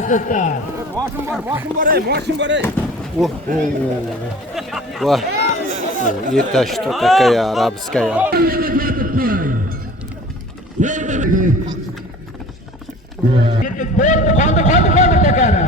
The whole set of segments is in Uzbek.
Asistan. Moşin var ey. Vah. Это что такая арабская? Qoldi takana.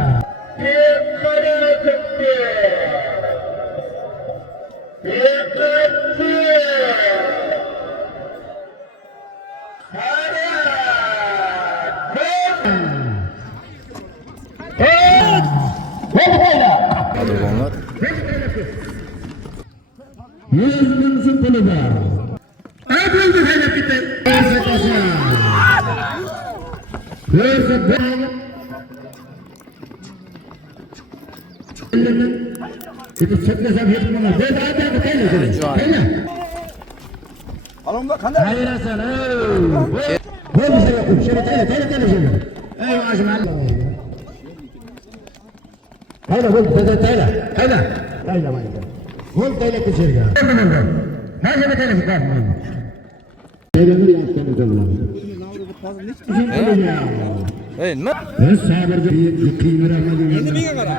Adamlar. 100 ming so'm puli bor. Bo'ldi haydab ketay. Itu çekmesem yetmez. Ben hadi kayla. Alımda kanal. Hayır Hasan. Bu bir şey yok. Şöyle kayla şimdi. Ey maaşım Allah. Kayla bu kayla. Kayla mayda. Hol kayla kişirga. Nasıl bir telefon var? Benim yaptığım zaman. Hey, nima? Ben sabırga kıymiramadım. Endi menga qara.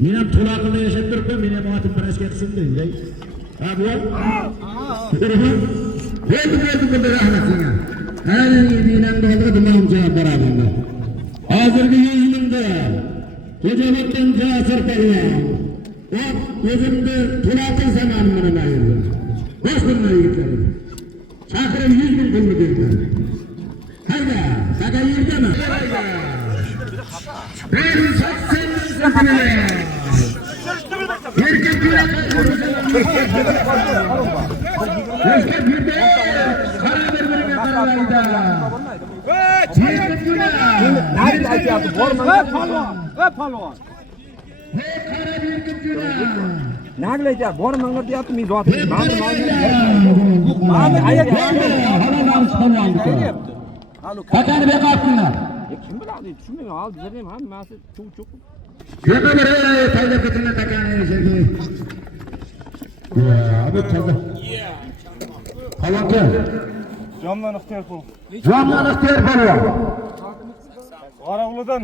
Men ham to'laqida yashab turibman, men ham otim birashga tushundim. Ha bu? Bo'ldi rahmat senga. Ana dinamda hozir dumam javob beraman. Hozirgi 100 mingda Ko'chabatdan jasur palvon. O'zimni to'laqin zamonimni ayirdim. Boshqarma yigitlarim. Chaqirib 100 ming pulni berdim. Hayda, saka yerdami? Ben 80 ming so'mni. Erkak yurdi. Qara bir-biriga qaraydi. Nerede aytayapti? Borma. Palvon. Qara erkak yurdi. Nerede aytayapti? Bormanglar deyapti, men zotim. Mani aytayapti. Qachon beqapsizlar? Kim biladi? Tushunmayman. Hozir bizlarning hammasi chuv-chuv. Yo'qlar, tayyor ketinglar takani shegi. Abi toza. Qalonga. Jondan ixtiyor bo'l. Jondan ixtiyor bo'l. G'arog'lidan.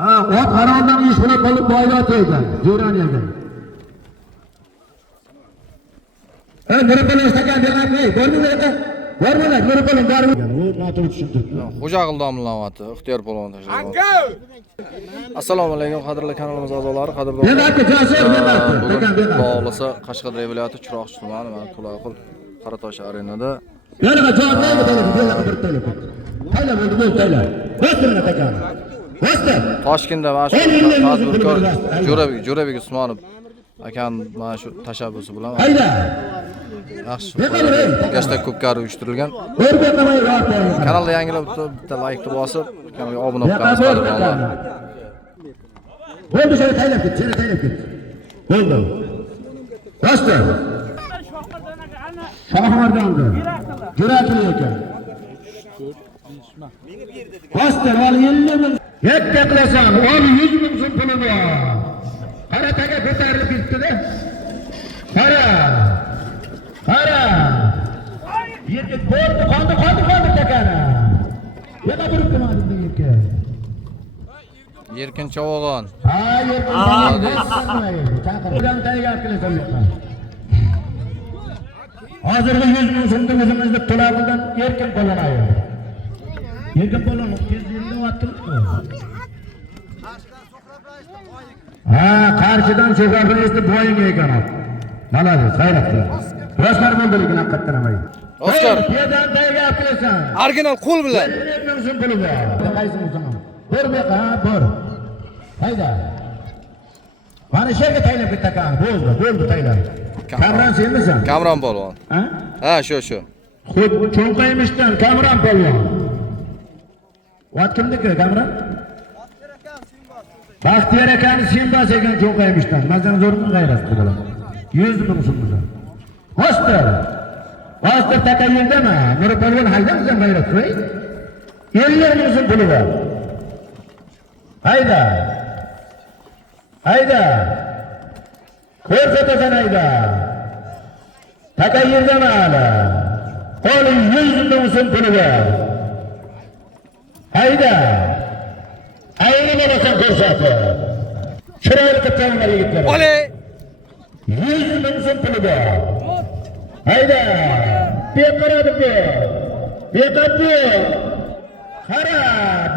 Ha, ot G'arog'dan ish qilib qolib boylat ekan. Jo'raniyaga. Nima qilish takan beraqay? Bormanglar. Bormanglar, nima qiling, bormanglar. U noto'g'ri tushuntirdi. Xo'ja qildomlanadi, ixtiyor polvon tashlab. Assalomu alaykum qadrli kanalimiz a'zolari, qadrdon. Bugun bog'lasa Qashqadaryo viloyati Chiroqchi tumani va To'laqul Qaratosh arenada. Yana javob berdi, Tayla bo'ldi, tayla. Bostirma takan. Bostir. Toshkentda mana shu tadbirkor Jo'rabek Usmonov akan mana shu tashabbusi bilan Hayda. yaxshi gashtak ko'pkari uyushtirilgan. Kanalda yangilab bitta like bosib, kanalga obuna bo'lgansiz qadrdonlar. Bo'ldi, seni taylab ket. Bo'ldi. Bostir. Shohmardonda. Jo'rabek ekan. Bostir, ol 50 ming. Yakka qilasan, ol 100 ming so'm puli bor. Qarataga ko'tarilib ketdi-da. Qara. Yetib bo'ldi, qoldi takana. Yana bir tomon deydi. Erkin Chavog'on. Ha, Erkin. Chaqirgan tayyor qilasan. Hozirgi 100 ming so'mni o'zimizda To'laquldan Erkin qo'llanadi. Erkin qo'llanadi, tezlikda o'tibdi. Ha, qarshidan So'g'arg'isni bo'yinga ekan. Malades, hayratli. Boshqar bo'ldi lekin haqiqatan ham. Oskar. Yerdan tayyor qilasan. Original qo'l bilan. Qaysi musulmon? Bor. Hayda. Mana shu yerga taylab ketakan. Bo'ldi taylab. Kamron senmisan? Kamron polvon. Ha, shu. Xud cho'nqaymishdan Kamron polvon. Vat kimniki Kamron? Baxtiyor akan Simbas ekan cho'nqaymishdan. Mazan zo'rmi g'ayrat qilib. 100 ming so'mdan. Bostir takayyildami? Nur polvon haydamsan g'ayrat qo'y. 50 ming so'm puli bor. Hayda. Ko'rsatasan hayda. Taka yerdan hala. Qo'li 100 ming so'm puli bor. Hayda. Ayni bo'lasan ko'rsatib. Chiroyli qilganlar yigitlar. Ole! 100 ming so'm puli bor. Hayda. Beqaradi bu. Beqaradi. Qara,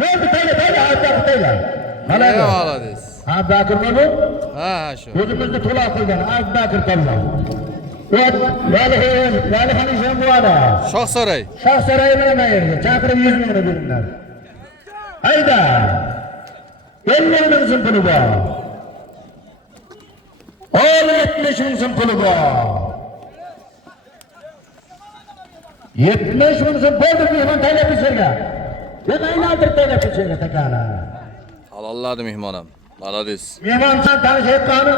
bo'ldi tayla, aytda. Mana Malades. Abdakir bu? Ha, shu. O'zimizni to'la qilgan Abdakir tanlov. Valixon ishon bo'ladi. Shohsaroy. Shohsaroy bilan ayirdi. Chaqirib 100 mingni beringlar. Hayda. 50 ming so'm puli bor. 70 ming so'm puli bor. 70 ming so'm bo'ldi mehmon taylab pishirga. Yana aylantirib taylab pishirga takana. Halolladi mehmonam. Malades. Mehmon sen tanishayotgani?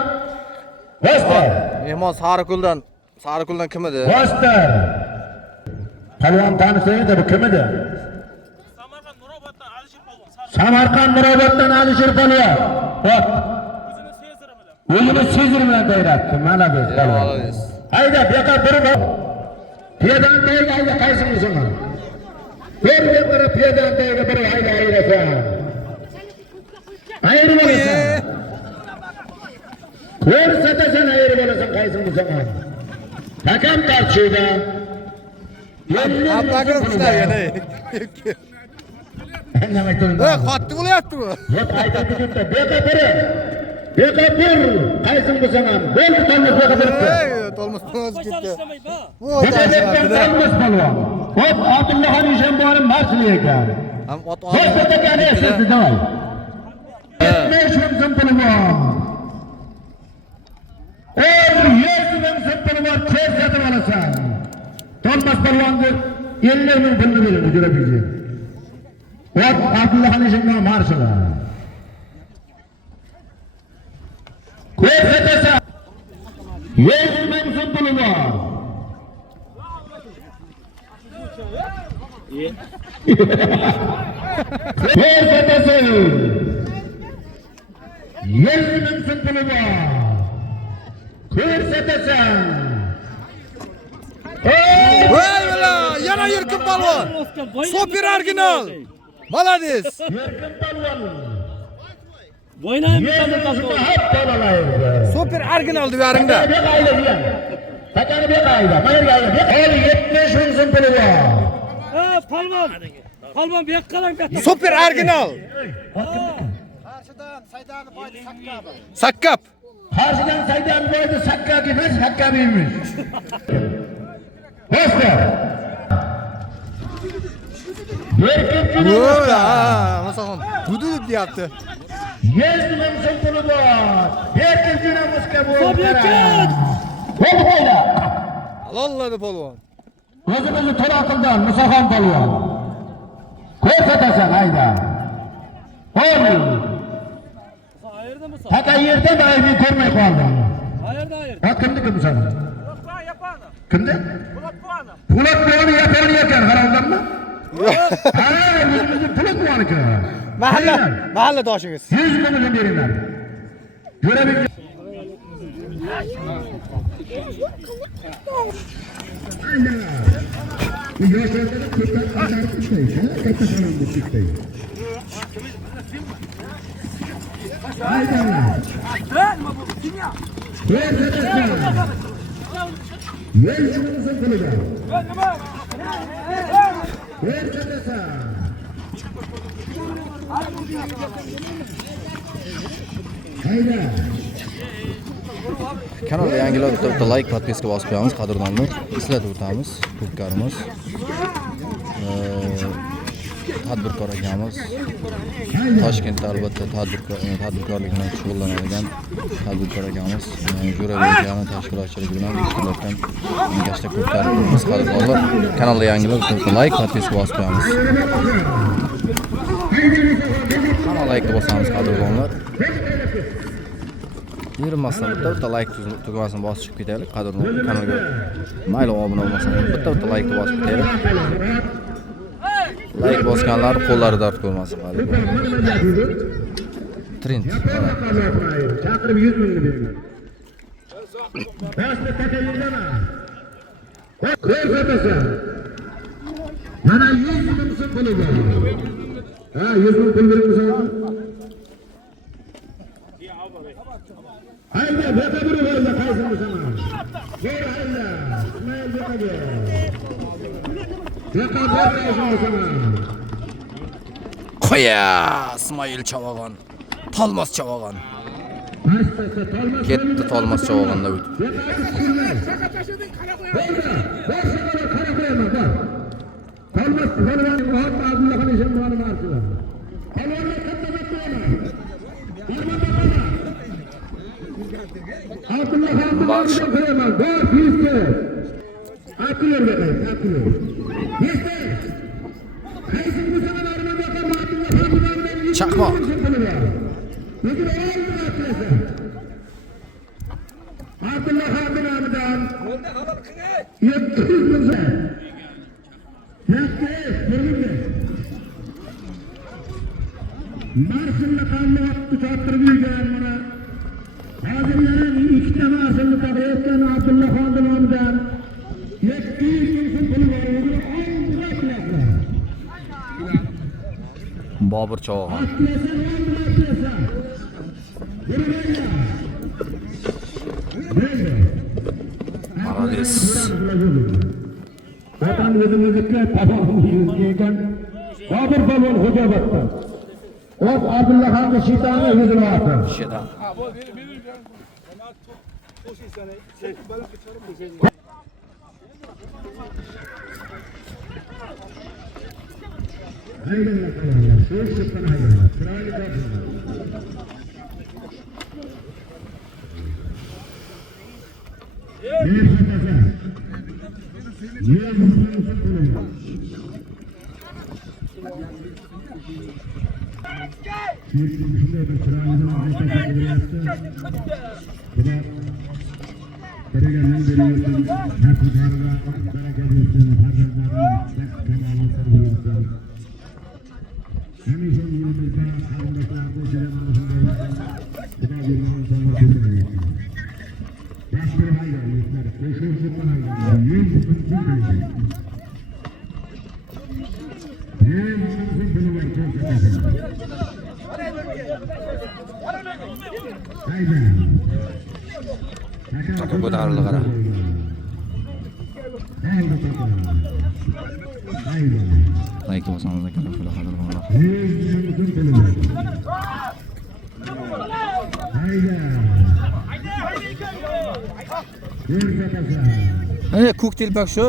Bostar. Mehmon Sariquldan kim edi? Bostar. Palvon tanishaydi bu kim edi? Samarqand Nuroboddan Alisher Palvon. Bot. O'zini sezir bilan dayratdi. Mana bu palvon. Malades. Hayda, bu yoqqa turib. Piyadan tayga qaysimisini? Bir qara piyadan tayga bir hayda ayirasan. Ayirib olasan. Ko'rsatasan ayirib olasan qaysimisini? Hakam tartibida. Abdakir qishlagani. Nima aytding? Qattiq bo'lyapti-ku. Yo'q, aytib-da, Beqabir, qaysimisini? Bo'ldi tanlab beqabirdi. Tolmas ketdi. Tolmas palvon. Hop, Abdullaxon Eshonboyev marsli ekan. Ham ot Qo'shtagan esdi, davay. 70 ming so'm puli bor. 100 ming so'm puli bor, ko'rsatib olasan. Tolmas palvonni 50 ming pulni beradi, jo'rabiji. Hop, Abdullaxon Eshonboyev marsli. Ko'rsatasan. 100 ming so'm puli bor. Ko'rsatasan. 100 ming so'm puli bor. Ko'rsatasan. Voyla, yana yirkin palvon. Super original. Malades. Yirkin palvon. Bo'ynayim Super original diyoringda. Takani beqayda. Mayerga 70 ming so'm puli bor. Palvon. Palvon bu yoqqa qarang. Super original. Sakkab. Qarshıdan Saydan boyda sakka emas, hakka emas. Bostar. Berkinchi. Masalan, hudud deyapti. 100 ming so'm puli bor. Berkinchi namusga bu. Sobiyakat. Qo'yda. Halolladi polvon. O'zimizni to'la qilgan Musaxon polvon. Ko'rsatasan hayda. Qo'y. Ayirda Musa. Taka yerda bayni ko'rmay qoldim. Ayirda. Ot kimniki Musa? Yapani. Kimdi? Po'lat Buoni Yaponi ekan, qaranglarmi? Ha, o'zimizni Po'lat Buoniki. Mahalladoshingiz. 100 ming beringlar. Jo'rabek. Bu yoshlarda ko'pdan qadar ishlaydi, katta xonamda ishlaydi. Hayda. Kanalga yangilar bitta like, podpiska bosib qo'yamiz, qadrdonlar. Eslatib o'tamiz, ko'pkarimiz. Tadbirkor akamiz. Toshkentda albatta tadbirkorlik bilan shug'ullanadigan tadbirkor akamiz. Jo'rabek akani tashkilotchilik bilan ishtirokdan engashda ko'pkarimiz qadrdonlar. Kanalga yangilar bitta like, podpiska bosib qo'yamiz. Kanalga like bosamiz qadrdonlar. Yurmasdan bitta like tugmasini bosib chiqib ketaylik qadrdon kanalga. Mayli obuna bo'lmasa bitta like bosib ketaylik. Like bosganlar qo'llari dard ko'rmasin qadrdon. Trend. Chaqirib 100 mingni beringlar. Bosni taka yerdami? Ko'rsatasan. Mana 100 ming so'm puli bor. Ha, 100 ming pul beringizmi? Hayda, beka biri bo'lsa qaysini sana? Ber hayda. Ismoil bekaga. Beka ber qaysini sana? Qo'ya, Ismoil Chavogon. Tolmas Chavogon. Ketdi Tolmas Chavog'onda o'tib. Tolmas Polvon Muhammad Abdullaxon Eshonboyev marsilar. Polvonlar katta katta Abdullaxon qo'yaman. Bor pizga. Akillarga qo'y, akillar. Yesdi. Qaysi musulmonlarni boqar Abdullaxon Chaqmoq. Abdullah Xondan 700 ming so'm. Yakka, ko'ringmi? Marsilni qanday choptirib yurgan mana. Hozir yana ikkita marsilni taqayotgan Abdullah Xondan 700 ming so'm puli bor edi. Bobur Chavogon. Marades. Vatan o'zimizga taboqimiz yegan Bobur polvon Xo'jaoboddan. O'z Abdullaxonga shitani o'zini otdi. Shetan. Hayırlı kalanlar, soğuk sıktan hayırlar, sırayla kapsınlar. Bir sakasa, niye mutluluğunuzu kullanıyor? Bir kişide bir sırayla kapsınlar yaptı. Bu da Karagenden veriyorsun, her kutarda bereket etsin, her yerlerden kemalını sarılıyorsun. Hemşe yılımızda kalındıklarda işlem arasında bu da bir insanlar tutmayın. Başka hayır, yükler, beşinci hayır, 100 mümkün değil. 100 mümkün değil, çok şakasın. Haydi. Taka ko'tarildi qara. Haydi taka. Haydi. Like bosangiz aka, qadrlaringlar. Haydi. Ko'k telpak shu.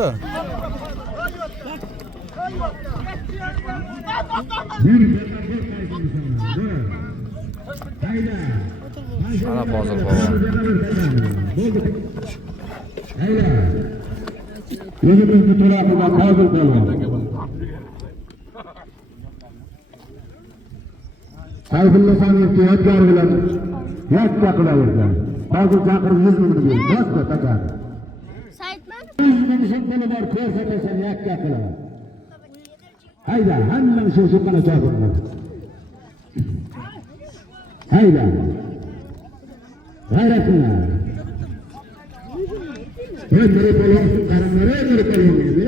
Ana Fozil polvon. Haydi. O'zimizni to'laqilgan Fozil polvon. Sayfulla Saniyevga yodgor bilan yakka qilavergan. Hozir chaqirib 100 ming berdi. Boshqa takan. Saytman? 100 ming so'm puli bor, ko'rsatasan yakka qilaver. Hayda, hammani shu suqana chaqirib. Hayda. G'ayratlar. Nere polvon qaramlari, nere polvon edi.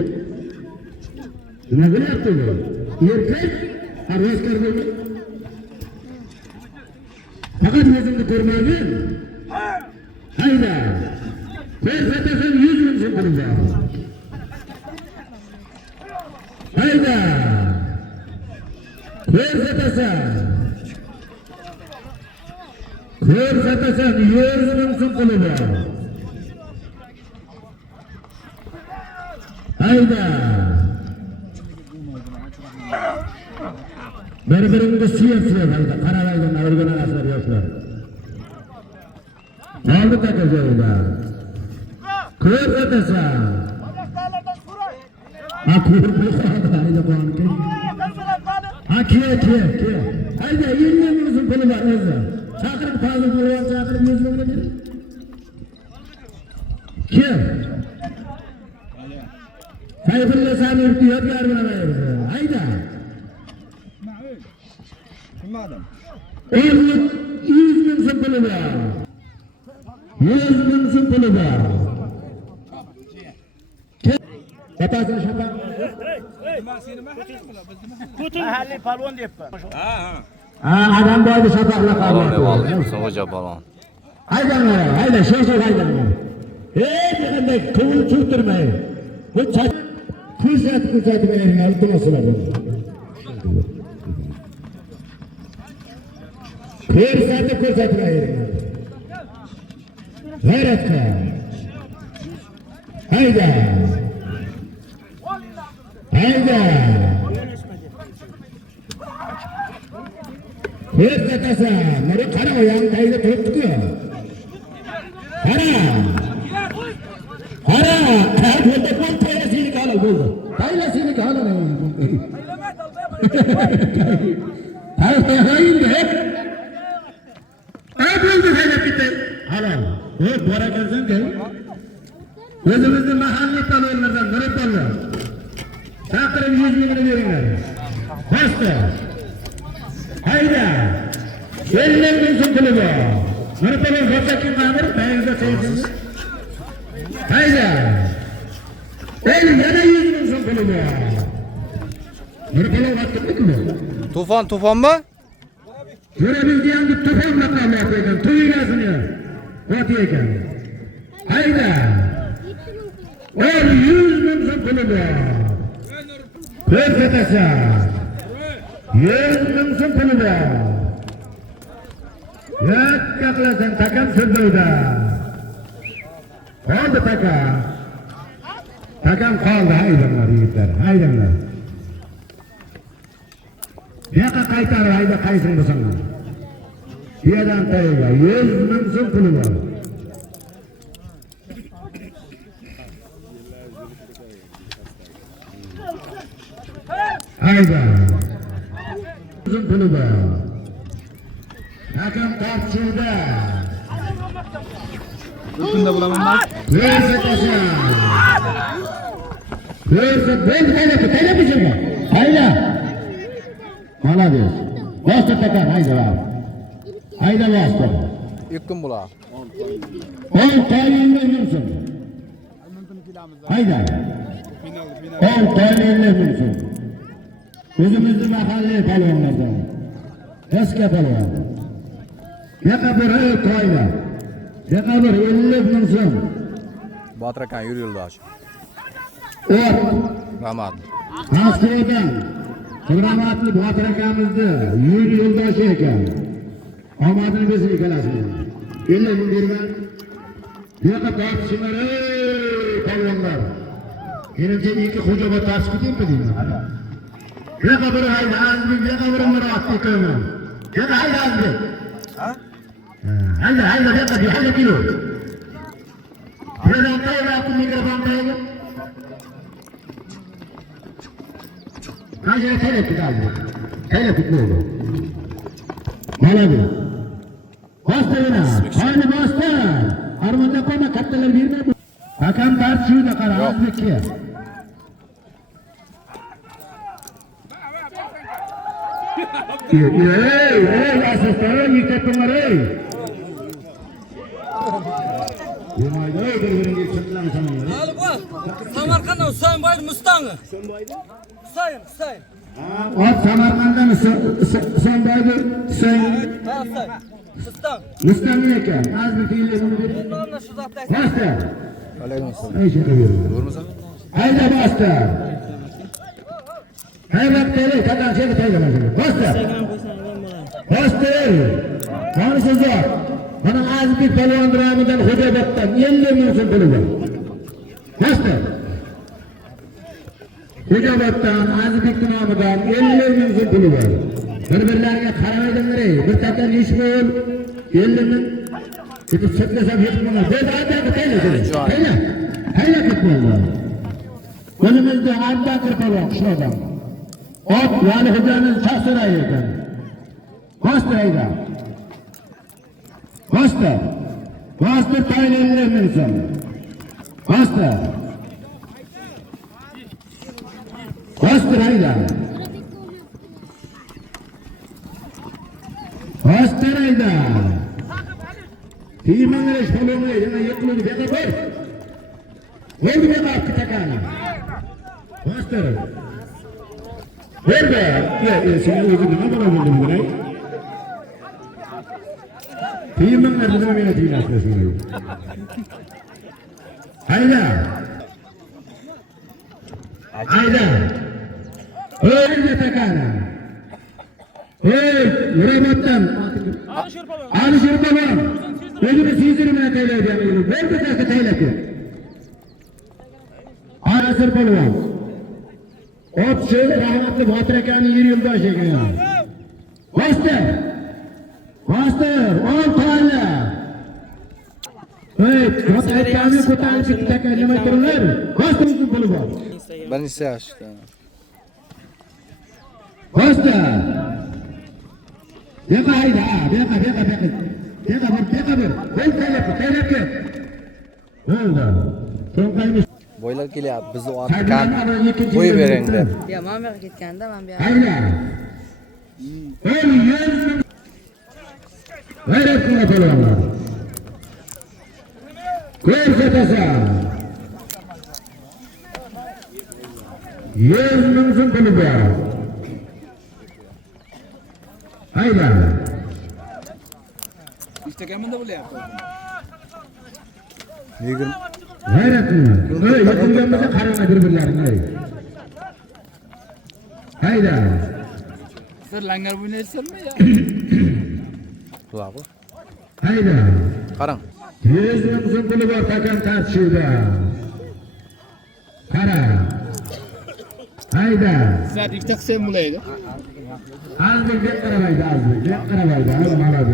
Nima bo'lyapti bu? Erkak arvoskar bo'ldi. Fakat yüzümü görmedin. Hayda. Ko'rsatasan 100 ming so'm puli bor. Hayda. Ko'rsatasan 100 ming so'm puli bor. Hayda. Bir-biringizni suyab hayda, qaralaydan o'rgan asar yoshlar. Oldi taka joyida. Ko'rsatasan. Ha, ko'rsatasan, hayda qonki. Ha, ke. Hayda, 50 ming so'm puli bor o'zi. Chaqirib Fozil polvon chaqirib 100 ming ber. Kim? Sayfulla Saniyevga yodgor bilan ayirdi. Hayda. 100 ming so'm puli bor. 100 ming so'm puli bor. Batasını şuradan. Mahalliy palvon deyapman. Adam boyda şapaqla Balon qalmoqda. Xo'ja balon. Haydanglar, hayda, sho'shib haydanglar. Qanday ko'ngil cho'ktirmay. Bu ko'rsatib beringlar, iltimoslar. Ko'rsatib beringlar. G'ayratga. Hayda. Hayda. Ko'rsatasan, mana qara oyog'ingda turibdi-ku. Qara. Bo'ldi, taylasini qala bo'ldi. Taylasini qala. Bo'ldi haydab ketdi. Halol. Bora kelsan-ku. O'zimizni mahalliy palvonlardan biri palvon. Chaqirib 100 mingni beringlar. Boshqa. Hayda. 50 ming so'm puli bor. Mana palvon zakin qamir, tayinga qo'yasiz. Hayda. Yana 100 ming so'm puli bor. Mana palvon vaqtidimi? Tufonmi? Yura bizga ham tufon maqomlar qo'ygan. To'ygasini. Vaqti ekan. Hayda. 100 ming so'm puli bor. Ko'rsatasan. 100 ming so'm puli bor. Yakka qilasan, takam so'zlaydi. Qoldi takam. Takam qoldi, haydanglar yigitlar, haydanglar. Yoqqa qaytarib hayda qaysin bo'lsanglar. Yerdan tayyorga 100 ming so'm puli bor. Hayda. So'm puli bor. Hakam tartibida. Shunda bo'laman men. Ko'rsat, hayda. Молодец. Boshqa takar, hayda. Hayda boshqa. 2 kun bo'ladi. 10 tayinlaymiz. Hayda. 10 tayinlaymiz. O'zimizni mahalliy palvonlardan. Eski palvon. Yaqa bir to'yla. Yaqa bir 50 ming so'm. Botir aka Yuriy Yo'ldosh. Rahmat. Moskvadan hurmatli Botir akamizni Yuriy Yo'ldosh ekan. Omadini bersin ekalasini. 50 ming bergan. Yaqa tortishinglar palvonlar. Menimcha ikki xo'jabat tashib ketibdi. Yaqa bir hayda, yaqa bir murat ekan. Yaqa hayda. Hayda, hayda kilo. Hayda, hayda, mikrofon tayyor. Kaçta tele tutalım. Tele tutmuyor. Malaga. Bastı yine. Haydi bastı. Armanda koyma katlalar birine. Hakan tartışıyor da kara. Azbeki. Ey asistan yıkatınlar ey. Yemayda öldürürün geçirdiler sana. Hali bu. Samarqanddan Husayn boyni Mustangi. Husayn. Ot Samarqanddan Husayn boyni Husayn. Ha, Husayn. Mustangi ekan. Azbeki ile bunu bir. Nomni shu zotda aytdim. Bastı. Alaykum. Ey şaka verin. Ko'rmasa? Hayda bastı. Hayda tele kadar şey tele bastı. Bastı. Tanrısı zor. Bana Azbek palvon dramidan Xo'jabatdan 50 ming so'm puli bor. Bastı. Xo'jabatdan Azbek nomidan 50 ming so'm puli bor. Bir-birlariga qaramaydilar ey. Bir takam ish bo'l 50 ming. Ketib chetlashab hech bo'lmaz. Dedi adda tele. Hayda ketmoqda. Qo'limizda Abbakir palvon qishloqdan. Ot Vali xo'jani chaqsiray ekan. Bastı hayda. Bastı tayinler ming so'm. Bastı hayda. Bastı hayda. Tiymanglar palvonlar yana yiqildi. Beqa bor. Bo'ldi beqa takani. Master. Nerede? Ya sen özü nima bana buldu bugün? Tiyinmen nerede nima meni tiyin aslasın. Hayda. Hayda. Öyle tekana. Yuramattan. Alışır babam. Özünü sizdirmeye teyleyeceğim. Nerede takı teyleki? Alışır babam. Ot şöyle rahmetli Bahtır Ekan'ın 20 yılda çekiyor. Master, 10 tane. Evet, Bahtır Ekan'ın kutanı çıktı tekerleme dururlar. Master'ın pulu var. Ben ise açtı. Master. Beka hayda, beka bir. Kol teyleki. Oldu. Son kaymış. Boylar kelyapti, bizni otgan qo'yib bering deb. Ya men bu yoqqa ketganda men bu yoqqa. Hayda. Gayret qilma polvonlar. Ko'rsatasan. 100 ming so'm puli bor. Hayda. Instagram'da bo'lyapti. Gayret qilma. Yetimlarga qarama bir-birlaringga. Hayda. Siz langar o'ynaysizmi yo? To'g'ri. Hayda. Qarang. 100 ming so'm puli bor takam tartishuvda. Qara. Hayda. Siz ikkita qilsam bo'laydi. Azmi deb qaramaydi. Mana bu.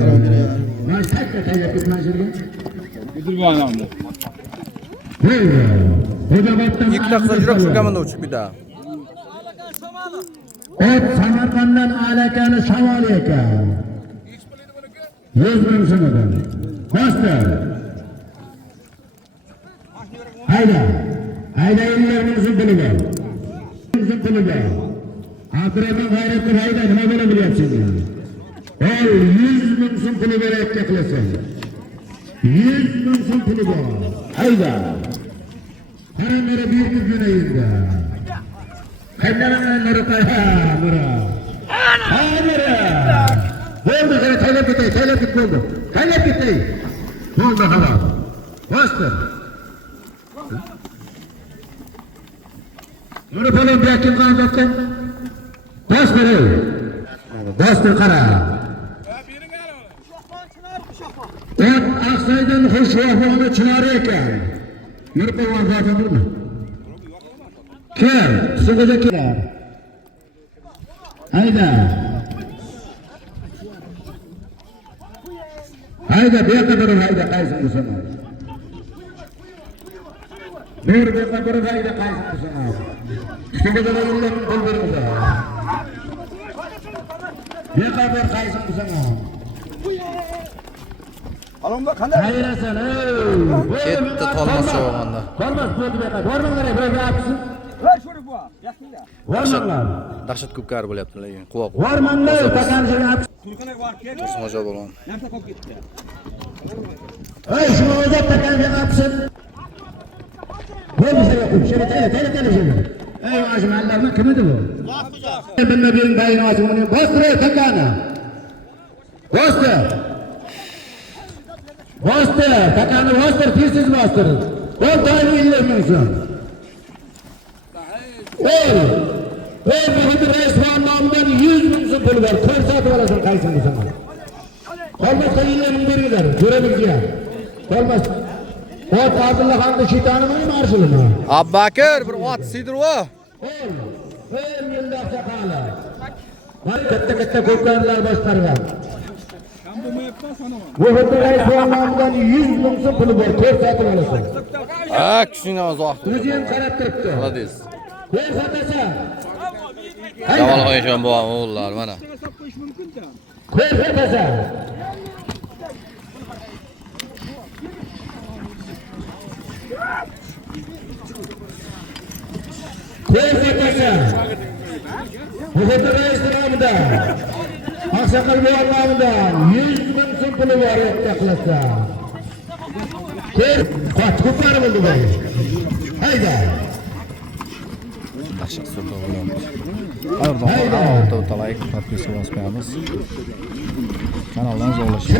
Men sakta tayyor ketman shirga. Bildirmanamni. Ikkita qilsa juda qilganman uchib ketadi. Ot Samarqanddan alakani shamol ekan. 100 ming so'mdan. Master. Hayda 50 ming so'm puli bor. Abdurahmon G'ayratov hayda nima bo'la bilyapsiz? 100 ming so'm puli berayotga qilasan. 100 ming so'm puli bor. Hayda. Qaramara bir kuzuna endi. Qandalanlar qaya bura. Hamara. Bo'ldi, qara taylab ket bo'ldi. Taylab ketay. Bo'ldi xabar. Master. Buni falan bir kim qandoqqa? Master qara. Ot Aqsaydan xushvohona chinor ekan. Yurib qo'ygan zatimmi? Kel, sugaga kelar. Hayda, beqadar hayda qaysi bo'lsin. Bir beqadar hayda qaysi bo'lsin. Sugaga yo'llar bildirdi. Beqadar qaysi bo'lsin. Alonga qanday? Hayrasan, Ketdi tolmas cho'g'anda. Tolmas bo'ldi beqadar. Bormanglar, bir yapsin. Ver şunu bu. Yakında. Bormanglar. Dahshat ko'pkari bo'lyapti lekin quvoq. Bormanglar, takanchiga yapsin. Turkana var ki. Moja bo'lgan. Nerede kop gitti? Hey, şunu uzat takanchiga yapsin. Bo'ldi sen yo'q. Şöyle tele şimdi. Ey majmallarni kim edi bu? Bilmediğin bayrağı bunu bastır takana. Bastır, takanı bastır, tezsiz bastır. Ol tane illermişsin. Muhammed Reisvan namından 100 bin so'm pul var. Ko'rsatib olasan qaysini sana. Qolmasa illerning bergilar, ko'rabilgan. Qolmas. Ot Abdullaxonning shaytonimi marshilimi? Abbakir bir ot siydirvo. Yilda saqala. Var katta ko'plarlar boshqargan. Muhammed Reisvan namından 100 bin so'm pul var. Ko'rsatib olasan. Ha, kuchingdan uzoq. O'zing qarab turibdi. Oladiz. Ko'rsatasan. Jamol qo'yishim bo'lam o'g'illar mana. Ko'rsatasan. Muhammed Reisvan'dan Aksakal Boğazlar'dan 100 bin so'm puli var yo'qqa qilasa. Kaç kuplar buldu bu? Hayda. Qashshoq surda bo'lyapti. Qadrdonlar, o'ta like, podpiska bosib qo'yamiz. Kanaldan uzoqlashing.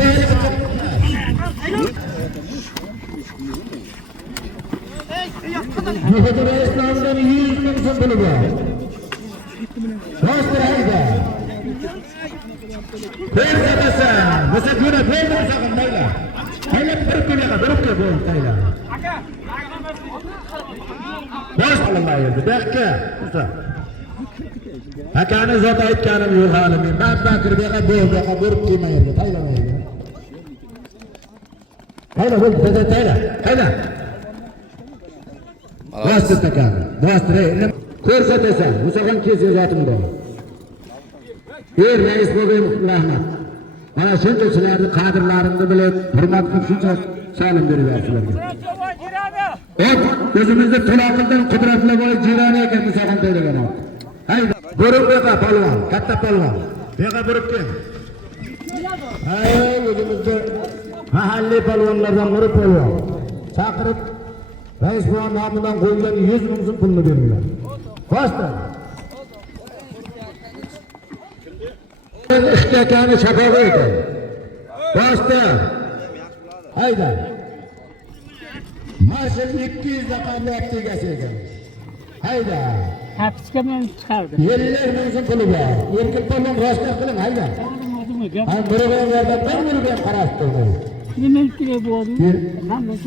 Muhtar Islomdan 100 ming so'm puli bor. Boshtiraydi. Ko'rsatasan. Bo'lsa ko'ra bo'lmasa mayli. Haylab bir kunga bo'lib tayla. Bosh olmaydi. Bekka. Akani zot aytganim yo'q hali men. Bakir beqa bo'ldi, borib kelmaydi. Taylamaydi. Tayla bo'ldi, tayla. Tayla. Bostir takan. Bostir. Ko'rsatasan. Musoqon kelsa zotim bor. Rais bo'lgan rahmat. Mana shuncha sizlarning qadrlaringni bilib, hurmatni shuncha salim beryapsizlarga. O'zimizda To'laqildan qudratli boy jirani ekan Musoqon taylagan. Haydi, borib beqa polvon, katta polvon. Beqa borib kel. Hay, o'zimizda mahalliy polvonlardan biri polvon. Chaqirib rais bo'g'an nomidan qo'yilgan 100 ming so'm pulni berdilar. Boshda. İştekani şapağı ekan. Boshda. Hayda. Mashin 200 raqamli egasi ekan. Hayda. Hapsga men chiqardim. 50 ming so'm puli bor. Erkin polvon rosta qiling, hayda. Ha, birovlardan bir qarab turdi. Nima kerak bo'ldi?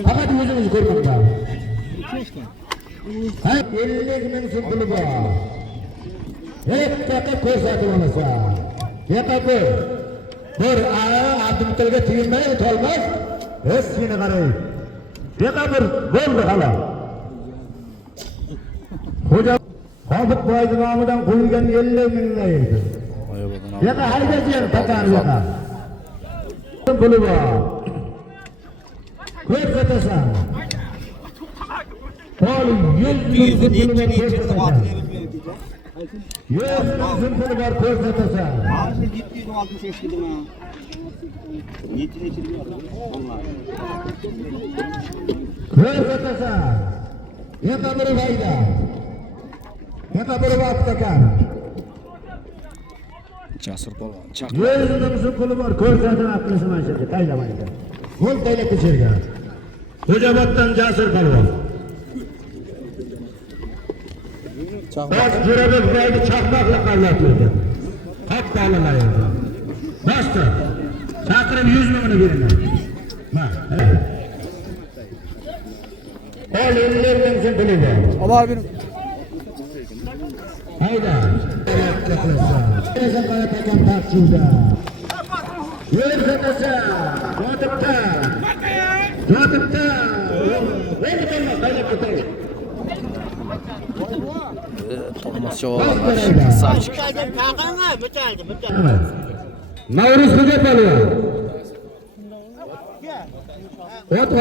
Faqat o'zingiz ko'rmang. Hay, 50 ming so'm puli bor. Hep katta ko'rsatib olasan. Yetadi. Bir abdumtilga tegmay o'tolmas. Hech seni qarang. Yetadi. Bo'ldi hala. Xo'ja Hobit boy nomidan qo'yilgan 50 ming edi. Yeta haydachilar takarga. Puli bor. Ko'rsatasan. Poli 100 ming pulini ko'rsatasan. 100 ming puli bor ko'rsatasan. 765 kildimi? 7 vallahi. Ko'rsatasan. Yeta bir hayda. Yeta bir vaqtdan. Jasur polvon, chaq. 100 ming puli bor ko'rsatib aqlisi mana shu taylamaydi. Qo'l taylab kechirgan. Xo'joboddan Jasur polvon. Bosh Jo'rabek boyni chaqmoqli qavlatlardi. Katta olalaydi. Boshda. Chaqirib 100 mingni beraman. Ma, ol 50 ming so'm puli bor. Olib bering. Hayda. Nesa qo'yib ekan taqchilda. Ko'rsatasan. Yotibda. Yotibda. Endi bo'lma, taylab ketay. To'g'mas javob. Sapchik. Navruz xo'ja polvon.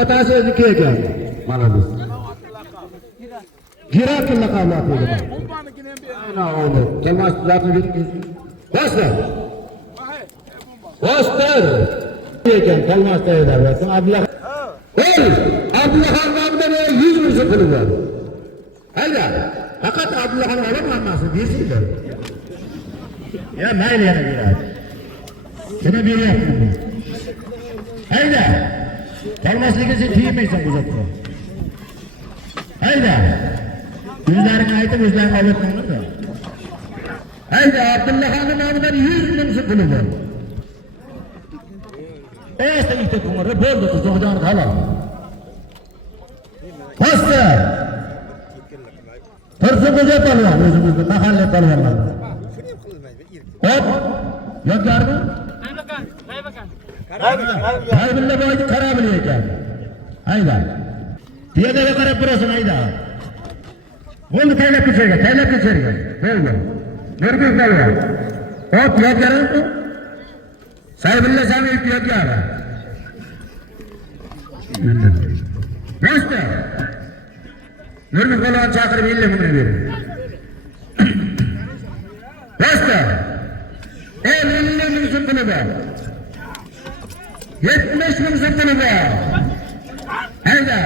Otasi o'zniki ekan. Mana bu. Girakilla qavlati edi. Ana o'g'li, kelmas zatni bering. Boshla. Boshtir. Ekan, kelmasda edi. Abdulla. Ey, Abdullaxon nomidan 100 ming so'm puli bor. Hayda. Faqat Abdullaxon olib hammasini deysizlar. Ya mayli yana beradi. Shuni beryapman. Hayda. Kelmasligiga sen tiymaysan bu zotga. Hayda. O'zlaring aytib, o'zlaring olayotganlar. Hayda, Abdullaxon nomidan 100 ming so'm puli bor. Esta ikkita ko'mirni bo'ldi, Zo'g'jon halol. Boshqa. Tursunxo'ja polvon, o'zimizning mahalliy polvonlar. Hop, yodgarmi? Qaybulla boyni qarabili ekan. Hayda. Piyodaga qarab turasan, hayda. Bo'ldi, taylab kechirgan. Bo'ldi. Nurgul polvon. Hop, yodgarmi? Saybulla Samiyevga yodgari. Boshqa. Nurgul polvon chaqirib 50 mingni berdi. Boshqa. 50 ming so'm puli bor. 70 ming so'm puli bor. Hayda.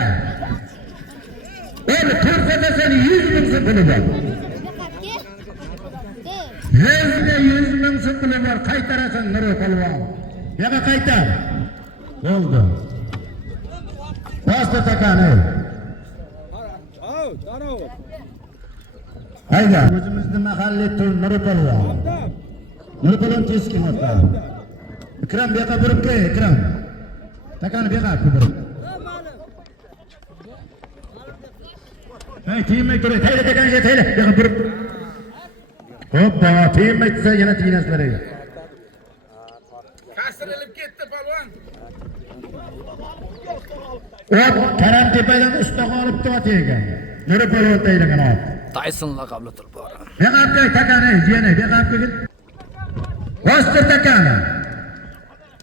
Endi ko'rsatasan 100 ming so'm puli bor. 100 ming so'm puli bor, qaytarasan Nuri polvon. Yo'qa qaytar. Bo'ldi. Bosdi takani. Hayda, o'zimizning mahalliy Nuri polvon. Nuri polvon keskin o'tdi. Ikram bu yoqqa burib kel, Ikram. Takani bu yoqqa burib. Hey, teammate tur, tayla takaniga tayla, bu yoqqa burib. Hoppa, teammate desa yana tiynaslar edi. Kasrilib ketdi polvon. Hop, Karam tepadan ustoq olibdi ekan. Nuri polvon taylagan ot. Tyson laqabli tulpor. Bu yoqqa takani, yana bu yoqqa kelib. Bostir takani.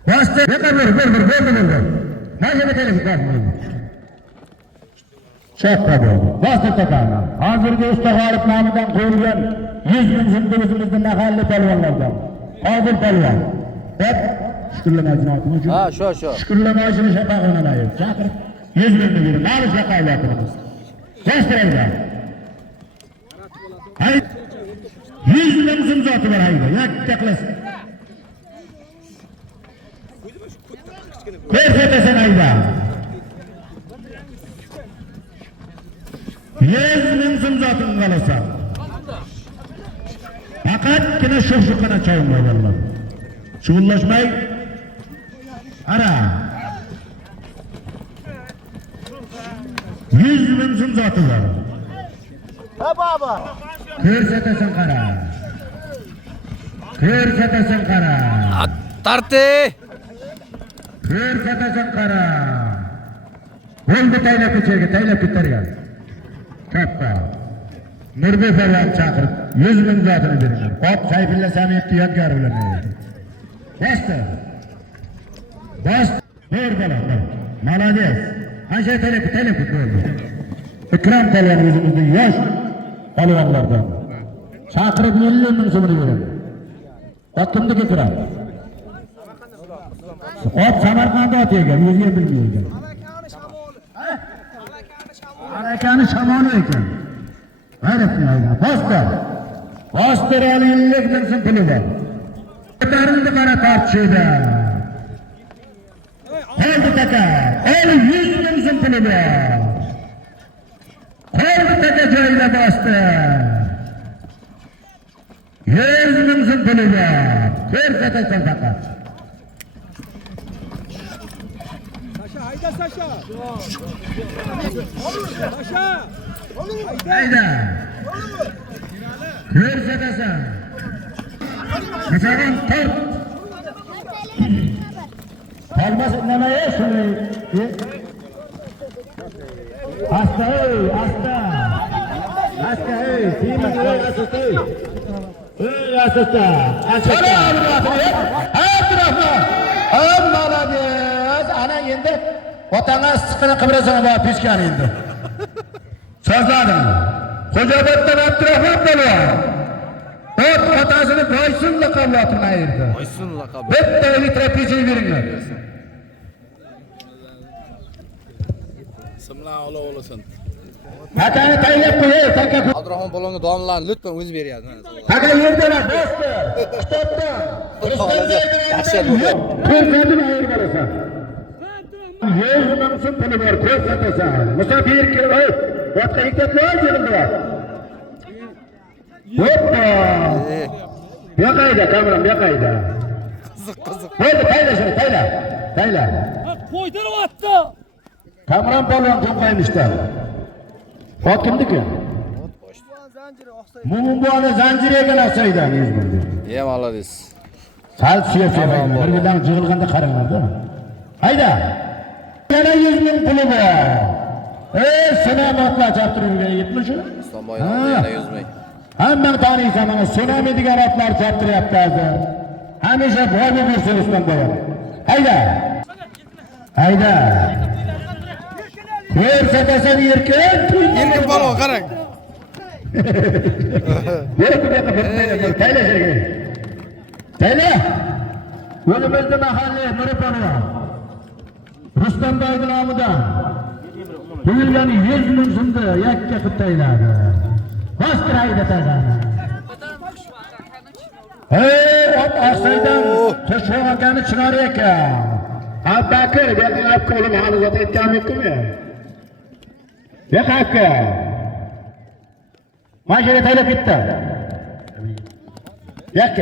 Bostir, bu yoqqa bo'ldi. Mana bu telefon bo'ldi. Chappa bo'ldi. Bostir takani. Hozirgi ustoq olib nomidan qo'yilgan 100 ming so'm o'zimizning mahalliy polvonlardan. Odil polvon. Hop, shukrlama jinoatini uchun. Ha, shu. Shukrlama uchun shafaqatini ayib. Chaqirib 100 mingni berib, mana shu qaylatimiz. Bostirangda. Hay 100 ming so'm zoti bor hayda. Yakka qilasan. Ko'rsatasan hayda. 100 ming so'm zoting qolasan. Faqatgina shu-shuqana choyimlar bo'ladi. Shug'ullashmay. Ara. 100 ming so'm zoti bor. Ha baba. Ko'rsatasan qara. Ko'rsatasan qara. Tarti. Ko'rsatasan qara. Bo'ldi taylab ko'chaga, taylab ketargan. Katta. Nurbe polvon chaqirib 100 ming zotini bergan. Hop, Sayfulla Sametni yodgor bilan. Bosdi. Ber bola. Malades. Qancha taylab bo'ldi. Ikram polvon o'zimizning yosh polvonlardan. Chaqirib 50 ming so'mni beradi. Kimniki Ikram? Hop, Samarqand otiga, o'ziga bilmaydi. Arakani shamoni ekan. Hayratlangan. Bostir 50 ming so'm puli bor. Ko'tarildi qara tortishida. Qoldi taka. 100 ming so'm puli bor. Qoldi taka joyida bosdi. 100 ming so'm puli bor. Ko'rsatasan faqat. Hayda Sasha. Sasha. Hayda. Ko'rsatasan. Masalan, tort. Qolmasa nima shuni? Asta, asta. Asta, teamga asta. Asta. Malades. Ana endi otanga issiqni qibrasan va pechkani endi. Sozladim. Xo'joboddan Abdurahmon polvon. Otasini Boysun laqablatini ayirdi. Boysun laqabi. Bitta litr pechey beringlar. Simlar ola olasin. Takani taylab qo'y, taka. Abdurahmon polvonga domlalarni lutfan o'zi beryapti. Taka yerdalar, do'stlar. Kitobda. Yaxshi. Ko'rsatib ayir bo'lasan. 100 ming so'm puli bor, ko'rsatasan. Musofir kelib, o'tqa ikkatlar jirildi. Hoppa! Yo'qayda, kameram yo'qayda. Qiziq. Bo'ldi, tayla. Qo'ydiryapti. Kameram polvon to'qaymishlar. Hokimniki? Mumboni zanjiriga o'xshaydi, 100 ming. Ye, malades. Sal suyab-suyab, bir bilan jig'ilganda qaranglar-da. Hayda! Yana 100 ming puli bor. Sinamatlar chaptirilgan yetmi shu? Islomboydan yana 100 ming. Hamma taniysan, mana Sunami degan otlar chaptiryapti hozir. Hamisha boy bo'lsin Islomboy. Hayda. Ko'rsatasan erkin. Erkin polvon qarang. Tayla. O'zimizda mahalliy Nuri polvon. Rustamboyning nomidan quyilgan 100 ming so'mni yakka qilib tayladi. Bostiraydi tazani. Ot Oqsaydan Toshvoq akani chinar ekan. Abbakir, bu yoqqa olib qo'lim hali zot aytganmidimi? Yo'q aka. Mashina taylab ketdi. Yo'q.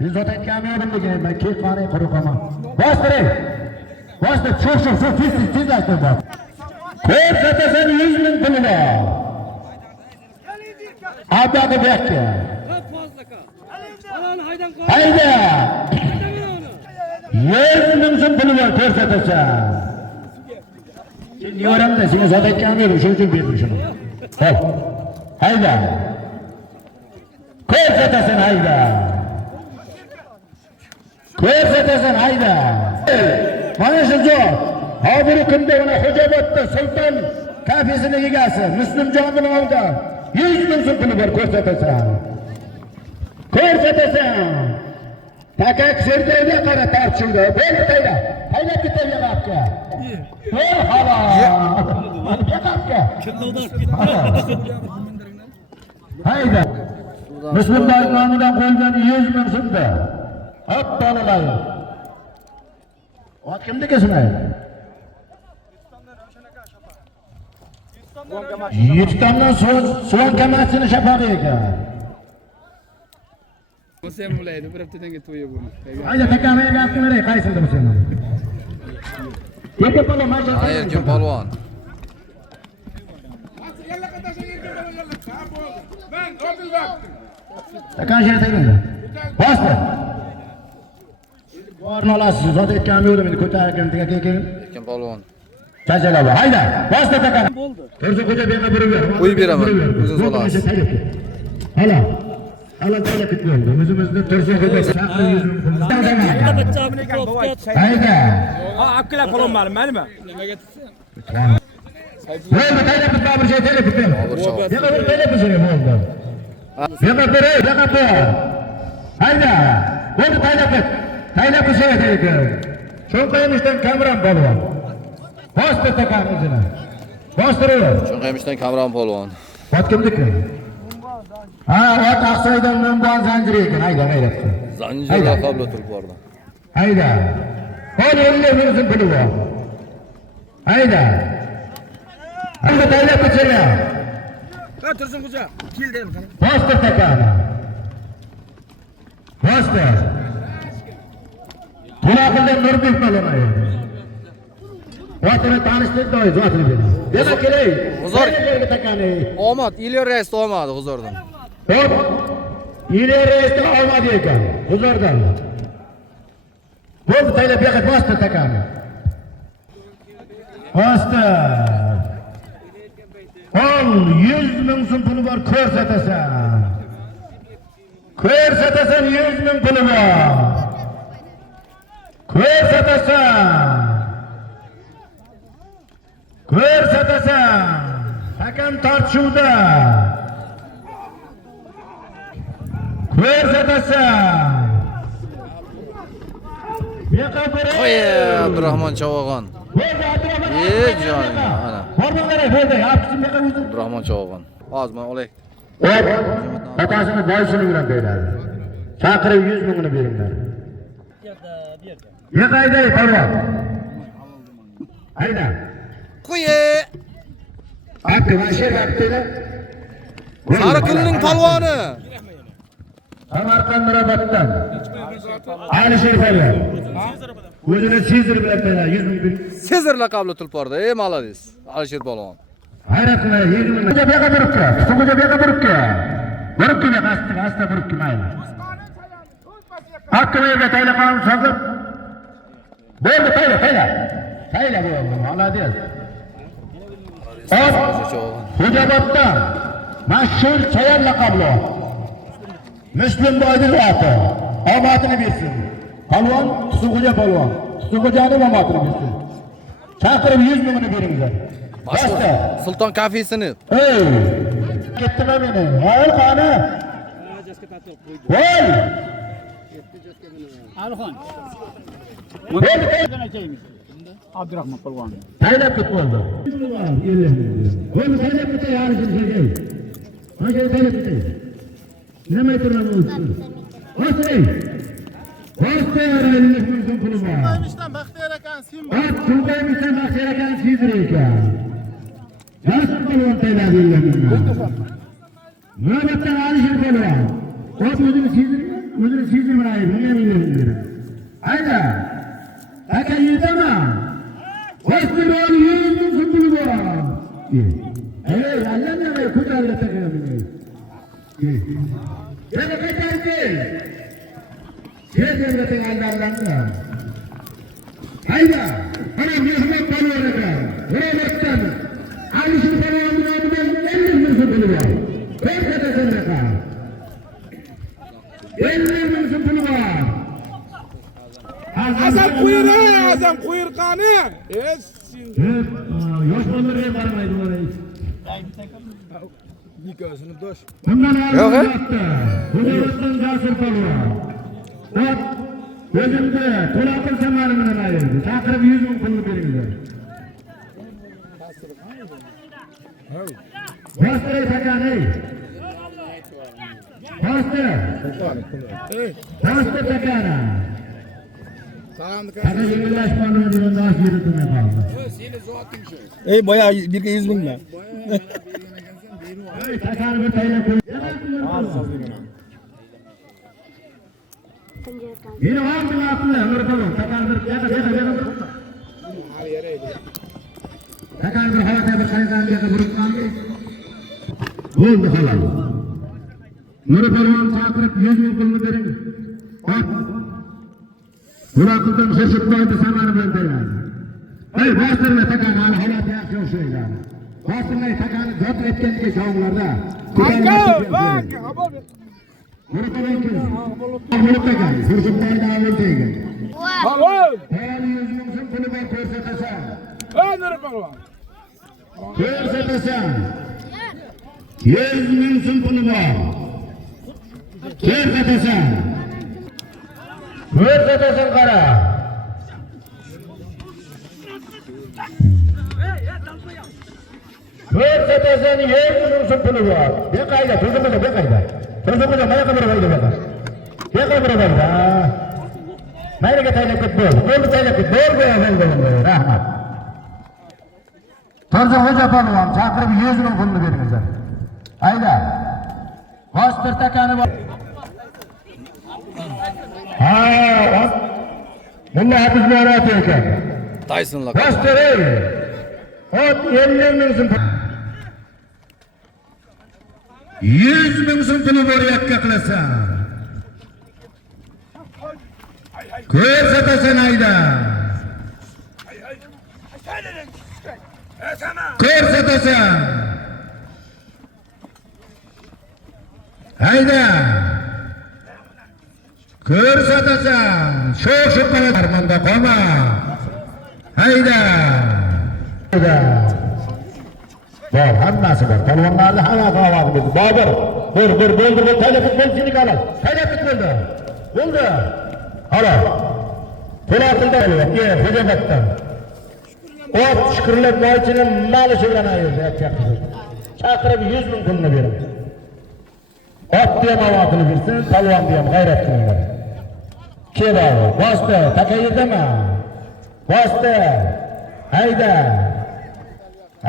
Biz zot aytganmidimmi? Men key qani quruqaman. Bostiring. Bostir, shu tez aytib bor. Ko'rsatasan 100 ming puli bor. Abbakir bu yoqqa. Hayda! 100 ming so'm puli bor ko'rsatasan. Sen yo'ramda senga zot aytganmiding, shuning uchun berdim shuni. Hop. Hayda! Ko'rsatasan hayda! Ko'rsatasan hayda! Mana shu joy. Hozirgi kunda mana Xo'jaobodda Sulton kafesining egasi Muslimjonning oldida 100 ming so'm puli bor ko'rsatasan. Ko'rsatasan. Takak serdayga qara tarchildi. Bo'ldi tayla. Tayla ketayga qapka. Voy halo. Mana qapka. Hayda. Muslimlar nomidan qo'ygan 100 ming so'mda. Hop bolalar. Ot kimniki ismi? Yutgandan so'ng kamasini shafaqi ekan. Sen bulaydi, bir haftadan to'ya bo'ldi. Hayda takamaga gap qilmay qaysildi sen. Yo'q bola masha. Erkin polvon. Takan shay tayinda. Bosdi. Borni olasiz, zot aytganim yo'q meni ko'targan kekin. Erkin polvon. Chajalaba. Hayda, bosdi takan. Tursun xo'ja bu yoqqa burib ber. Qo'yib beraman. O'zingiz olasiz. Hala. Hala tayla ketdi. O'zimizni Tursun xo'ja chaqirib 100 ming pul. Hayda. Ha, akla polvon menimi? Bo'ldi, tayla bitdi, bir shay tayla bitdi. Yo'q, bir tayla bitdi bo'ldi. Yo'q, bir. Hayda. Bo'ldi, tayla bitdi. Tayla bitdi deydi. Cho'nqayimishdan Kamron polvon. Bostir takan o'zini. Bostirib. Cho'nqayimishdan Kamron polvon. Ot kimniki? Ha, ot Oqsaydan Munbon zanjiri ekan. Hayda. Zanjir laqabli tulporda. Hayda. Qo'l 50 ming so'm puli bor. Hayda. Hayda tayla bitdi. Ha, Tursun xo'ja, kel dedim sana. Bostir takan. Bostir. Qulog'ida Nurbek polvon. Otini tanishtirib do'y zotini ber. Dema kerak. Huzur. Takani. Omad, Ilyor Reis omadi huzurdan. Hop. Ilyor Reisdan olmadi ekan. Huzurdan. Bo'ldi tayla bu yoqqa bostir takani. Bostir. Ol 100 ming so'm puli bor ko'rsatasan. Ko'rsatasan 100 ming puli bor. Ko'rsatasan. Takan tortishuvda. Ko'rsatasan. Yo'qa bera. Qo'y Abdurahmon Chavog'on. Bo'ldi Abdurahmon. Jonim, ana. Bormanglar, bo'ldi. Yapishim yo'qa o'zim. Abdurahmon Chavog'on. Hozir men olay. Hop. Tatasini boysini bilan qo'yiladi. Chaqirib 100 mingni beringlar. Yo'q hayday polvon. Hayda. Qo'y. Akki mashina vaqtida. Sariqilning polvoni. Samarqand Miroboddan. Alisher polvon. O'zini Sezir bilan qo'yadi 100 ming ber. Sezir laqabli tulporda. Malades. Alisher polvon. Hayrat qilma 100 ming. Bu yoqqa buribdi. Bu yoqqa buribdi. Buribdi asta buribdi mayli. Akki yerga tayla qolib sog'ib. Bo'ldi tayla. Tayla bo'ldi. Malades. Xo'jaobodda mashhur Chayar laqabli Muslimboyning oti omadini bersin. Polvon Tusuqxo'ja polvon. Tusuqxo'janing omadini bersin. Chaqirib 100 mingni beringlar. Basta. Sulton kafesini. Ey! Ketdimi meni? Voy qani? Voy! Alxon. Abdurahmon polvon. Taylab ketib bo'ldi. Bo'ldi taylab ketay yarishim sizga. Mana taylab ketay. Nima aytiraman o'zi? Basri. Basri arayınlık mümkün pulu var. Tugaymışdan Baxtiyor akan sen bor. Bak Tugaymışdan Baxtiyor akan sizdir ekan. Nasıl pulun teyler bilmem. Nöbetten alışır pulu var. O özünü sizdir mi ayı? Bunu bilmiyorum. Hayda. Aka yedeme. Basri oğlu yüzün pulu var. Evet, Allah'ın ne kudayla takıyorum. Yana kaçar değil. Şeyden Allah'ın. Hayda. Bana Müslüman kalıyor da. Rahmetten. Alışın falan elli Müslüman var. Ben kadar da kal. 50 Müslüman var. Azam kuyruğu, azam kuyrukani. Yoş onları varmaydı orayı. Nikosunu doş. Bundan Yok, aldım yaptı. Huzuruttan casır kalıyor. Bak, gözümde tulakın zamanımdan ayırdı. Takırıp 100 bin pullu birimize. Bastırı takan ey. Bastır. Bastır takana. Takı yenileşmanın bir daha yürütüne kaldı. Ey bayağı bir 100 bin mi? Takanı bir tayla koy. Yine var mı aklına? Nurpalım. Takandır. Yakın. Takandır havada bir kaydan yakın vuruklandı. Oldu halal. Nurpalım çakırıp 100 bin pulunu verin. Bak. Kulaklıdan şaşıp koydu zamanı böldeler. Hey bastırma takanı havada yakıyor şey yani. Bastırmayı takanı dört etken ki şovlarda. Kanka bak. Nurpalım ki. Ahmet takan. Fırsat bayda Ahmet takan. Bravo. Hayal yüzümüzün pulu ben körsetesem. Öner balvan. Körsetesem. 100 bin pulu var. Körsetesem. Körsetesem kara. Körsetesem 100 bin pulu var. Bir kayda, tuzumuza bir kayda. Tuzumuza maya kamera kayda bakar. Bir kamera kayda. Mereka taylak et bol. Bol taylak et bol. Rahmat. Torza hoca panuam çakırıp 100 bin pulunu veringizler. Hayda. Bastır takanı bak. Bunlar hapis bir ara atıyor ki. Tyson'la. Bastır ey. Ot 50 bin sun. 100 bin sun pulu var yakkakılasa. Körsetesen hayda. Körsetesen. Hayda. Körsetesen. Şu kadar armanda koma. Hayda. Hayda. Var hammasi var. Talonlarni hamma qavog'imiz. Bobur. Bo'ldi. Telefon bo'lsini qoladi. Telefon bo'ldi. Hala. Tulaqilda bo'lyapti. Hujumatdan. Ot shukrlab moychini mali shu bilan ayirdi. Chaqirib 100 bin pulni beradi. Ot ham avotini bersin, palvon ham g'ayrat qilinglar. Keladi. Bosti, takayirdami? Bosti.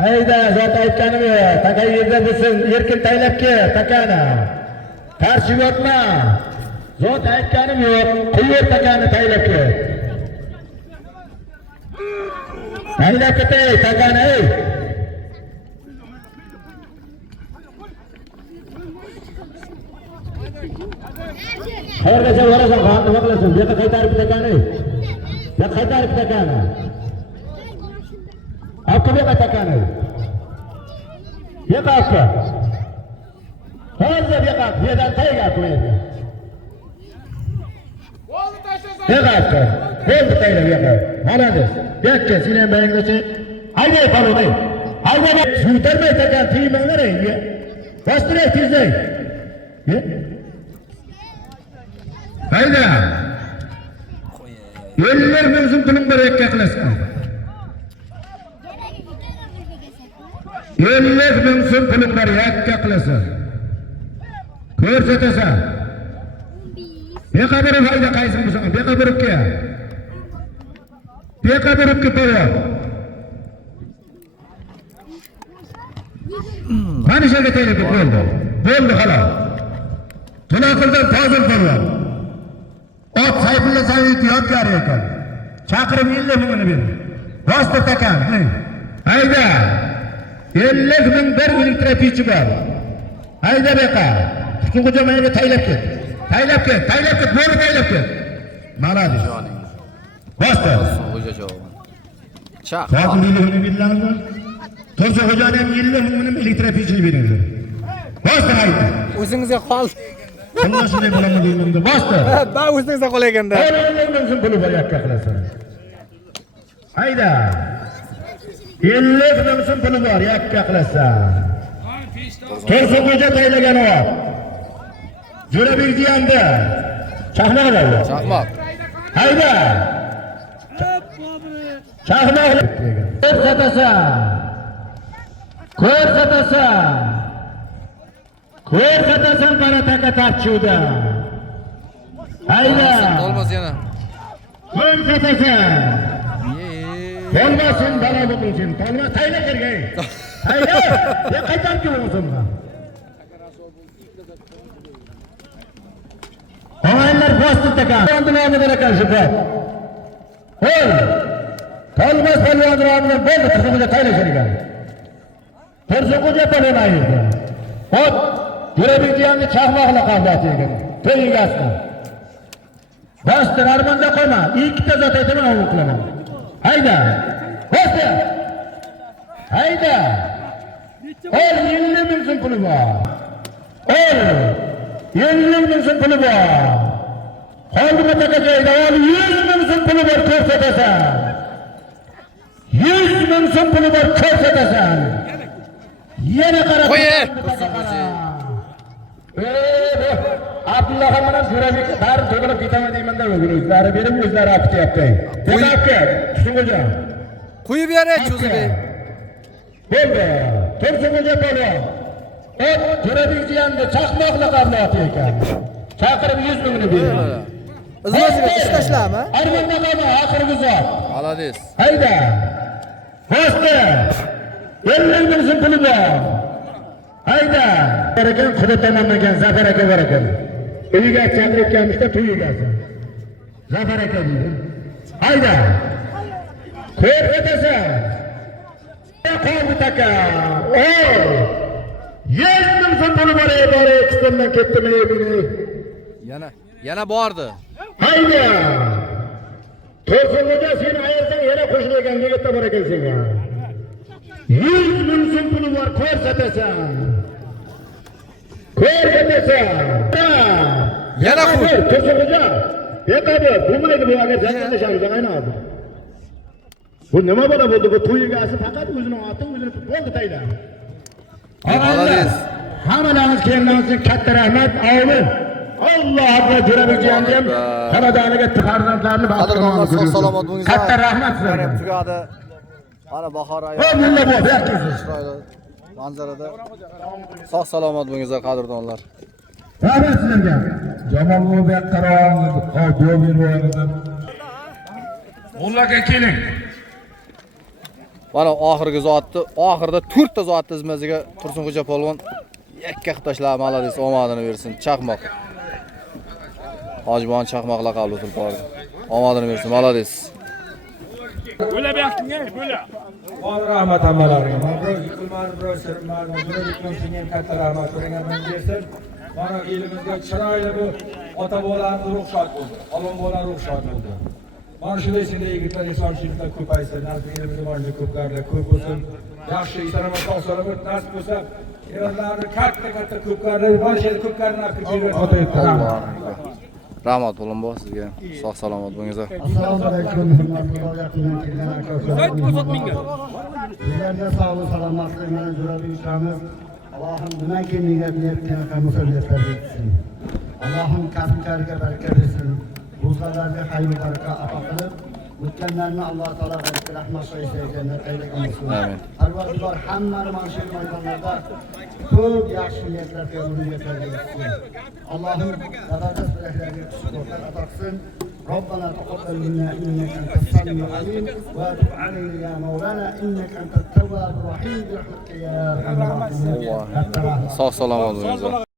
Hayda, zot aytganim yo'q. Takayirda bo'lsin, erkin taylab kel, takani. Qarshi yo'qma. Zot aytganim yo'q. Qo'yir takani taylab kel. Taylab ketay, takani ey. Qayergacha borasan, qani nima qilasan? Bu yoqqa qaytarib takani. Ya qaytarib takani. Akka bu yoqqa takani. Bu yoqqa akka. Hozir bu yoqqa, bu yerdan tayga qo'yadi. Bu yoqqa akka. Bo'ldi tayga bu yoqqa. Malades. Bu yoqqa seni mengacha hayday palonay. Hayday suutarmay takan tiymanlar endi. Bastire tizay. Hayda. 50 bin so'm pulim bor yakka qilasan. 50 bin so'm pulim bor yakka qilasan. Ko'rsatasan. Bekaberib hayda qaysi bo'lsa, bekaberibga. Bekaberibga to'g'ri. Mana shu yerga tegib bo'ldi. Bo'ldi xolos. To'laqildan tozil bo'lgan. Ot Sayfulla Saidov yodgor ekan. Chaqirib 50 mingni berdi. Rostov takan. Hayda. 50 ming bir elektropichi bor. Hayda beqa. Xusuqo'ja menga taylab ket. Taylab ket, bo'ri taylab ket. Maladiz. Bosdi. Xo'ja javob. Chaq. Hozir 50 ming bilamiz. Xusuqo'jani ham 50 ming elektropichini beradi. Bosdi hayda. O'zingizga qoldi. Bundan shunday bo'laman deymanda. Bosdi. Da o'zingizga qol ekanda. O'zingizga puli bor yakka qilasan. Hayda. 50 ming so'm puli bor yakka qilasan. Xusuqo'ja taylagani bor. Jo'rabek diyanda. Chaqmoq bo'ldi. Chaqmoq. Hayda. Chaqmoq. Ko'rsatasan bana taka tarchuda. Hayda. Olmaz yana. Ko'rsatasan. Olmasin bana bo'lsin. Olma tayla kirgay. Hayda. Ne qaytar ki bo'lsin bana. Olaylar bosib takan. Ondan ekan shu bor. Ol. Tolmas palvonlarni bo'ldi, qiziga taylashirgan. Tursuqo'ja palvonaydi. Hop, Jo'rabek jiyanni chaqmoqla qavlati ekan. To'yingasidan. Bostir armonda qolma. Ikkita zot aytaman, o'g'il qilaman. Hayda. Bostir. Hayda. Ol 50 ming so'm puli bor. Ol 50 ming so'm puli bor. Qo'lga taka joyda ol 100 ming so'm puli bor ko'rsatasan. 100 ming so'm puli bor ko'rsatasan. Yana qarab. Qo'y. Abdulla bilan Jo'rabek bari to'g'rilib ketaman deymanda o'zlari berib o'zlari olib ketyapti. Qo'yibga, Xusuqo'ja. Qo'yib beray cho'zibey. Bo'ldi. Tursuqo'ja palvon. Jo'rabek jiyanda chaqmoqla qavlati ekan. Chaqirib 100 mingni berdi. Izlasiga ish tashlama. Armonda qolma, oxirgi zot. Malades. Hayda. Bosdi. 50 ming so'm puli bor. Hayda. Barakan Xudo tomonidan Zafar aka bor ekan. Uyiga chaqirayotganimizda to'yigasi. Zafar aka deydi. Hayda. Ko'rsatasan. Qo'yib taka. O! 100 ming so'm puli bor edi, ikisidan ketdimi buni. Yana bordi. Hayda. Tursuqo'ja seni ayolsang yana qo'shilgan yigitda bor ekan senga. 100 ming so'm puli bor ko'rsatasan. Yana qo'y. Tursuqo'ja. Yetadi. Bo'lmaydi bu agar janjallashamiz aynadi. Bu nima bo'ldi bu to'yigasi faqat o'zining oti o'zini bo'ldi tayla. Malades. Hammalarimiz kelganimiz uchun katta rahmat. Amin. Alloh akbar. Jo'rabek jiyanda ham xonadoniga farzandlarini Qadrdonlar sog' salomat bo'linglar. Katta rahmat sizlarga. Tugadi. Mana bahor oyi. Mulla bu berkisiz. Manzarada sog' salomat bo'linglar qadrdonlar. Rahmat sizlarga. Jamol bu qaroqni duo berib Mullaga keling. Mana oxirgi zotni, oxirida 4 ta zotni izmaziga Tursunxo'ja polvon yakka qilib tashlab malades omadini bersin. Chaqmoq. Hojibon chaqmoq laqabli tulpor. Omadini bersin. Malades. Bo'la berkinga, bo'la. Rahmat hammalariga. Mana yiqilmani biroz sirmani, Jo'rabekning senga katta rahmat bergan bersin. Mana elimizga chiroyli bu ota bolalarimiz ruxsat bo'ldi. Alloh bolalar ruxsat bo'ldi. Mana shunday senda yigitlar insonchiliklar ko'paysin, elimizda mana ko'plarlar ko'p bo'lsin. Yaxshi ishlarim sog' salomat nasib bo'lsa, yerlarni katta ko'plarlar, mana shu ko'plarni aqib bergan ota aytdim. Rahmat bo'lsin sizga. Sog' salomat bo'linglar. Assalomu alaykum. Sizlarga sog'lik salomatlik bilan Jo'rabek ukamiz Allohim nimaki niyat niyatga musuliyatlar bersin. Allohim kasb-kariga baraka bersin. Ruslarga xayr va baraka ato qilib, O'tganlarni Alloh taolo rahmat qilsin, jannat aylagan olsun. Amin. Parvardigor hammani mana shu maydonlarda ko'p yaxshi niyatlarga uringanlarga yetsin. Allohim zabardast bilaklarga qisqotlar ato qilsin. ربنا تقبل منا انك انت السميع العليم وتب علينا يا مولانا انك انت التواب الرحيم برحمتك يا ارحم الراحمين. Sog' salomat bo'linglar.